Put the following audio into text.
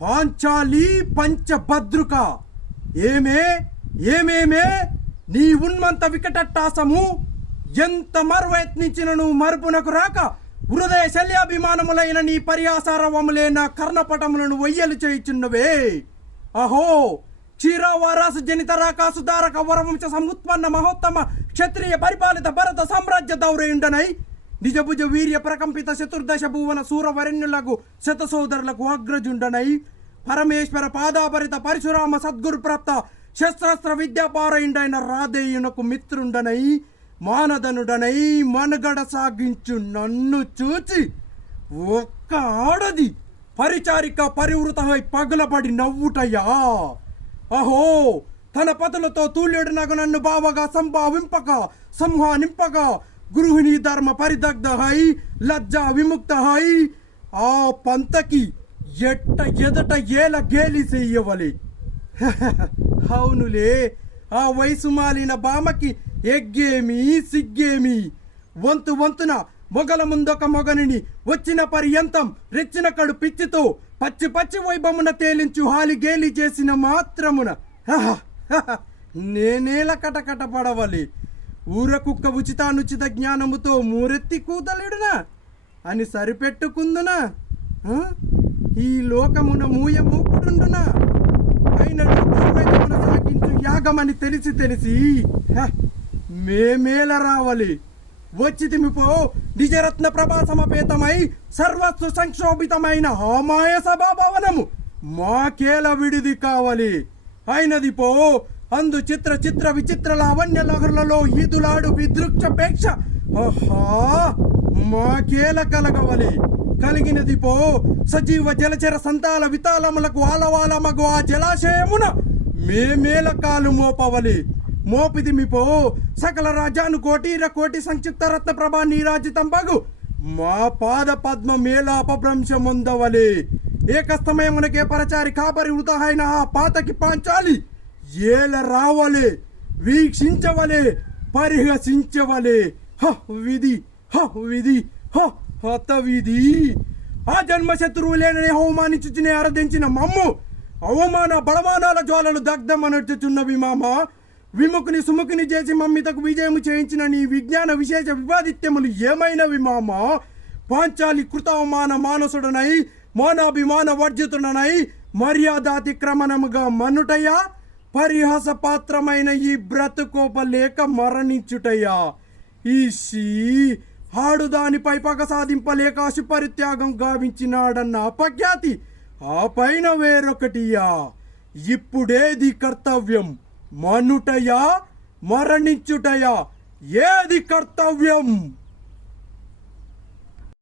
పాంచాలి పంచభద్రుక ఏమే ఏమేమే నీ ఉన్మంత వికటట్టాసము ఎంత మరువయత్నించినను మరుపునకు రాక హృదయ శల్యాభిమానములైన నీ పర్యాసారవములే నా కర్ణపటములను వయ్యలు చేయుచున్నవే. అహో క్షీరావారాసు జనిత రాకాసు దారక వరవంశ సముత్పన్న మహోత్తమ క్షత్రియ పరిపాలిత భరత సామ్రాజ్య దౌరేయుండనై నిజభుజ వీర్య ప్రకంపిత చతుర్దశ భువన సూరవరణ్యులకు శతసోదరులకు అగ్రజుండనై పరమేశ్వర పాదాపరిత పరశురామ సద్గురు ప్రాప్త శస్త్రాస్త్ర విద్యాపారయుండైన రాధేయునకు మిత్రుండనై మానదనుడనై మనుగడ సాగించు నన్ను చూచి ఒక్క ఆడది పరిచారిక పరివృతమై పగులబడి నవ్వుటయ్యా. అహో తన పతులతో తూళ్యుడినగు నన్ను బావగా సంభావింపక సంహానింపక గృహిణి ధర్మ పరిదగ్ధ హై లజ్జా విముక్త హై ఆ పంతకి ఎదట ఏల గేలి చెయ్యవలే. అవునులే ఆ వయసు మాలిన బామకి ఎగ్గేమి సిగ్గేమి. వంతున మొగల ముందొక మొగనిని వచ్చిన పర్యంతం రెచ్చిన కడు పిచ్చితో పచ్చి వైభమున తేలించు హాలి గేలి చేసిన మాత్రమున నేనేల కటకట పడవలి. ఊర కుక్క ఉచితానుచిత జ్ఞానముతో మూరెత్తి కూదలేడునా అని సరిపెట్టుకుందునా. ఈ లోకమున మూయ మూకుడుండునా అయినను పూర్వజమున సాగించు యాగమని తెలిసి మేమేల రావాలి. వచ్చితిమిపో నిజరత్న ప్రభా సమపేతమై సర్వస్వ సంక్షోభితమైన హామాయ సభాభవనము మాకేల విడిది కావాలి. అయినది పో అందు చిత్ర విచిత్ర లావణ్య లహరులలో ఈదులాడు విదృక్షపేక్ష మాకేల కలగవలి. కలిగినది పో సజీవ జలచర సంతాల వితాళములకు ఆలవాల మగు ఆ జలాశయమున మేమేల కాలు మోపవలి. మోపిదిమిపో సకల రాజాను కోటి సంక్షిప్త రత్న ప్రభా నీరాజితం బగు మా పాద పద్మ మేలాపభ్రంశముందవలే. ఏకస్తమయమునకే పరచారి కాపరి ఉతహైన ఆ పాతకి పాంచాలి ఏల రావలే వీక్షించవలే పరిహసించవలే. విధి హత విధి ఆ జన్మ శత్రువు లేనని అవమానించుచునే అరదించిన మమ్ము అవమాన బలమానాల జ్వాలలు దగ్ధమనర్చుచున్నవి మామ. విముఖుని సుముఖుని చేసి మమ్మితకు విజయము చేయించిన నీ విజ్ఞాన విశేష వివాదిత్యములు ఏమైనవి మామ. పాంచాలి కృతావమాన మానసుడనై మానాభిమాన వర్జితుడనై మర్యాదాతిక్రమణముగా మన్నుటయ్యా పరిహాస పాత్రమైన ఈ బ్రతుకోపలేక మరణించుటయ్యా. ఈషి ఆడుదానిపై పగ సాధింపలేక అశుపరిత్యాగం గావించినాడన్న అపఖ్యాతి ఆ పైన వేరొకటియా. ఇప్పుడేది కర్తవ్యం మనుటయా మరణించుటయా ఏది కర్తవ్యం?